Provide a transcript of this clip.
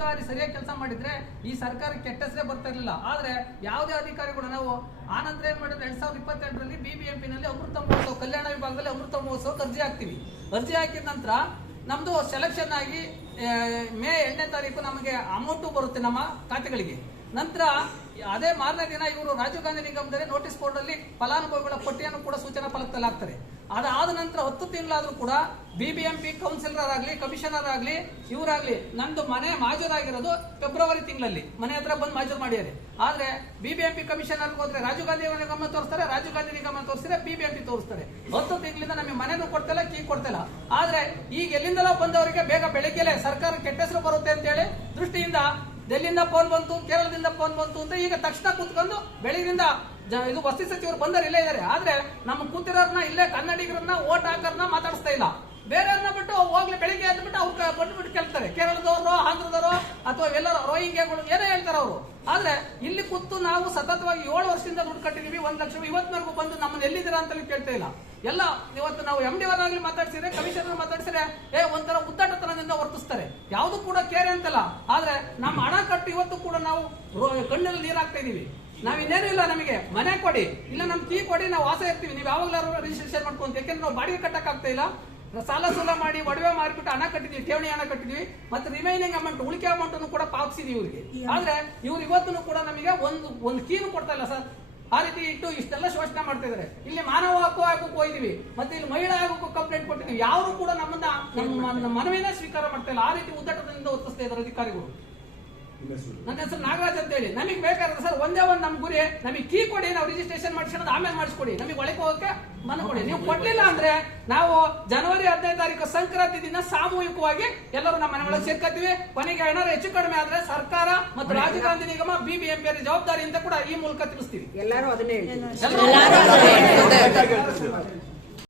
ಅಧಿಕಾರಿ ಸರಿಯಾಗಿ ಕೆಲಸ ಮಾಡಿದ್ರೆ ಈ ಸರ್ಕಾರ ಕೆಟ್ಟ ಹೆಸರೇ ಬರ್ತಾ ಇರಲಿಲ್ಲ. ಆದ್ರೆ ಯಾವುದೇ ಅಧಿಕಾರಿಗಳು ನಾವು ಆನಂತರ ಏನ್ ಮಾಡಿದ್ರೆ 2022ರಲ್ಲಿ BBMP-ನಲ್ಲಿ ಅಮೃತ ಮಹೋತ್ಸವ ಕಲ್ಯಾಣ ವಿಭಾಗದಲ್ಲಿ ಅಮೃತ ಮಹೋತ್ಸವಕ್ಕೆ ಅರ್ಜಿ ಹಾಕ್ತಿವಿ. ಅರ್ಜಿ ಹಾಕಿದ ನಂತರ ನಮ್ದು ಸೆಲೆಕ್ಷನ್ ಆಗಿ ಮೇ 8ನೇ ತಾರೀಕು ನಮಗೆ ಅಮೌಂಟು ಬರುತ್ತೆ ನಮ್ಮ ಖಾತೆಗಳಿಗೆ. ನಂತರ ಅದೇ ಮಾರನೇ ದಿನ ಇವರು ರಾಜೀವ್ ಗಾಂಧಿ ನಿಗಮದಲ್ಲಿ ನೋಟಿಸ್ ಬೋರ್ಡ್ ಅಲ್ಲಿ ಫಲಾನುಭವಿಗಳ ಪಟ್ಟಿಯನ್ನು ಕೂಡ ಸೂಚನಾ ಫಲಕದಲ್ಲಿ ಹಾಕ್ತಾರೆ. ಅದಾದ ನಂತರ 10 ತಿಂಗಳಾದ್ರೂ ಕೂಡ BBMP ಕೌನ್ಸಿಲರ್ ಆಗಲಿ ಕಮಿಷನರ್ ಆಗಲಿ ಇವರಾಗ್ಲಿ ನಂದು ಮನೆ ಮಾಜೂರಾಗಿರೋದು ಫೆಬ್ರವರಿ ತಿಂಗಳಲ್ಲಿ ಮನೆ ಹತ್ರ ಬಂದು ಮಾಜೂರು ಮಾಡ್ಯಾರೆ. ಆದ್ರೆ BBMP ಕಮಿಷನರ್ ಹೋದ್ರೆ ರಾಜೀವ್ ಗಾಂಧಿ ನಿಗಮ ತೋರಿಸ್ತಾರೆ, ರಾಜೀವ್ ಗಾಂಧಿ ನಿಗಮ ತೋರಿಸಿದ್ರೆ BBMP ತೋರಿಸ್ತಾರೆ. 10 ತಿಂಗಳಿಂದ ನಮಗೆ ಮನೆನೂ ಕೊಡ್ತಿಲ್ಲ, ಕೀ ಕೊಡ್ತಿಲ್ಲ. ಆದ್ರೆ ಈಗ ಎಲ್ಲಿಂದಲೋ ಬಂದವರಿಗೆ ಬೇಗ ಬೆಳಗ್ಗೆಲೆ ಸರ್ಕಾರ ಕೆಟ್ಟ ಹೆಸರು ಬರುತ್ತೆ ಅಂತ ಹೇಳಿ ದೃಷ್ಟಿಯಿಂದ ಡೆಲ್ಲಿಯಿಂದ ಫೋನ್ ಬಂತು, ಕೇರಳದಿಂದ ಫೋನ್ ಬಂತು ಅಂತ ಈಗ ತಕ್ಷಣ ಕೂತ್ಕೊಂಡು ಬೆಳಗಿನಿಂದ ಇದು ವಸತಿ ಸಚಿವರು ಬಂದರು ಇಲ್ಲೇ ಇದ್ದಾರೆ. ಆದ್ರೆ ನಮ್ಮ ಕೂತಿರೋರ್ನ ಇಲ್ಲೇ ಕನ್ನಡಿಗರನ್ನ ಓಟ್ ಹಾಕರ್ನ ಮಾತಾಡಿಸ್ತಾ ಇಲ್ಲ. ಬೇರೆಯವ್ರನ್ನ ಬಿಟ್ಟು ಹೋಗ್ಲಿ ಬೆಳಿಗ್ಗೆ ಅಂದ್ಬಿಟ್ಟು ಅವ್ರು ಬಂದ್ಬಿಟ್ಟು ಕೇಳ್ತಾರೆ, ಕೇರಳದವರು ಆಂಧ್ರದವರು ಅಥವಾ ಎಲ್ಲರೂ ರೋಹಿಂಗ್ಯಾಗಳು ಏನೇ ಹೇಳ್ತಾರೆ ಅವರು. ಆದ್ರೆ ಇಲ್ಲಿ ಕೂತು ನಾವು ಸತತವಾಗಿ 7 ವರ್ಷದಿಂದ ದುಡ್ಡು ಕಟ್ಟಿದೀವಿ, 1 ಲಕ್ಷ ಇವತ್ತಿನವರೆಗೂ ಬಂದು ನಮ್ಮನ್ನ ಎಲ್ಲಿದ್ದೀರಾ ಅಂತ ಕೇಳ್ತಾ ಇಲ್ಲ. ಎಲ್ಲ ಇವತ್ತು ನಾವು MD ಅವರಾಗ್ಲಿ ಮಾತಾಡ್ಸಿದ್ರೆ, ಕಮಿಷನರ್ ಮಾತಾಡ್ಸಿದ್ರೆ ಒಂಥರ ಉದ್ದಾಟತನದಿಂದ ವರ್ತಿಸ್ತಾರೆ. ಯಾವ್ದು ಕೂಡ ಕೇರೆ ಅಂತಲ್ಲ. ಆದ್ರೆ ನಮ್ಮ ಹಣ ಕಟ್ಟಿ ಇವತ್ತು ಕೂಡ ನಾವು ಕಣ್ಣಲ್ಲಿ ನೀರ್ ಹಾಕ್ತಾ ಇದೀವಿ. ನಾವ್ ಇನ್ನೇನು ಇಲ್ಲ, ನಮಗೆ ಮನೆ ಕೊಡಿ, ಇಲ್ಲ ನಮ್ ಕೀ ಕೊಡಿ, ನಾವು ವಾಸ ಇರ್ತೀವಿ, ನೀವು ಯಾವಾಗ್ಲಾರು ರಿಜಿಸ್ಟ್ರೇಷನ್ ಮಾಡ್ಕೊಂತ. ಯಾಕೆಂದ್ರೆ ನಾವು ಬಾಡಿಗೆ ಕಟ್ಟಕ್ ಆಗ್ತಾ ಇಲ್ಲ, ಸಾಲ ಸೂಲ ಮಾಡಿ ಒಡವೆ ಮಾರಿಬಿಟ್ಟು ಹಣ ಕಟ್ಟಿದ್ವಿ, ಠೇವಣಿ ಹಣ ಕಟ್ಟಿದ್ವಿ, ಮತ್ತೆ ರಿಮೈನಿಂಗ್ ಅಮೌಂಟ್ ಉಳಿಕೆ ಅಮೌಂಟ್ ಅನ್ನು ಕೂಡ ಪಾವತಿಸಿದ್ವಿ ಇವರಿಗೆ. ಆದ್ರೆ ಇವ್ರು ಇವತ್ತು ಕೂಡ ನಮಗೆ ಒಂದು ಕೀನು ಕೊಡ್ತಾ ಇಲ್ಲ ಸರ್. ಆ ರೀತಿ ಇಟ್ಟು ಇಷ್ಟೆಲ್ಲ ಶೋಷಣೆ ಮಾಡ್ತಾ ಇದಾರೆ. ಇಲ್ಲಿ ಮಾನವ ಹಕ್ಕು ಆಗೋಕೆ ಹೋಗಿದ್ವಿ, ಮತ್ತೆ ಇಲ್ಲಿ ಮಹಿಳಾ ಆಗೋಕ್ಕೂ ಕಂಪ್ಲೇಂಟ್ ಕೊಟ್ಟಿದ್ವಿ. ಯಾರು ಕೂಡ ನಮ್ಮ ಮನವಿನೇ ಸ್ವೀಕಾರ ಮಾಡ್ತಾ ಇಲ್ಲ. ಆ ರೀತಿ ಉದ್ದಟದಿಂದ ವರ್ತಿಸ್ತಾ ಇದ್ದಾರೆ ಅಧಿಕಾರಿಗಳು. ನನ್ನ ಹೆಸರು ನಾಗರಾಜ್ ಅಂತ ಹೇಳಿ. ನಮಗೆ ಬೇಕಾದ್ರೆ ಸರ್ ಒಂದೇ ಒಂದು ನಮ್ ಗುರಿ, ನಮಗೆ ಕೀ ಕೊಡಿ, ನಾವು ರಿಜಿಸ್ಟ್ರೇಷನ್ ಮಾಡಿಸ್ಕೊಂಡು ಆಮೇಲೆ ಮಾಡಿಸ್ಕೊಡಿ, ನಮಗೆ ಒಳಗೆ ಹೋಗಕ್ಕೆ ಮನ ಕೊಡಿ. ನೀವು ಕೊಡ್ಲಿಲ್ಲ ಅಂದ್ರೆ ನಾವು ಜನವರಿ 15ನೇ ತಾರೀಕು ಸಂಕ್ರಾಂತಿ ದಿನ ಸಾಮೂಹಿಕವಾಗಿ ಎಲ್ಲರೂ ನಮ್ಮ ಮನೆ ಒಳಗೆ ಸೇರ್ಕತ್ತೀವಿ. ಕೊನೆಗೆ ಏನಾದ್ರು ಹೆಚ್ಚು ಕಡಿಮೆ ಆದ್ರೆ ಸರ್ಕಾರ ಮತ್ತು ರಾಜೀವ್ ಗಾಂಧಿ ನಿಗಮ BBMP ಜವಾಬ್ದಾರಿ ಅಂತ ಕೂಡ ಈ ಮೂಲಕ ತಿಳಿಸ್ತೀವಿ. ಎಲ್ಲರೂ ಅದನ್ನೇ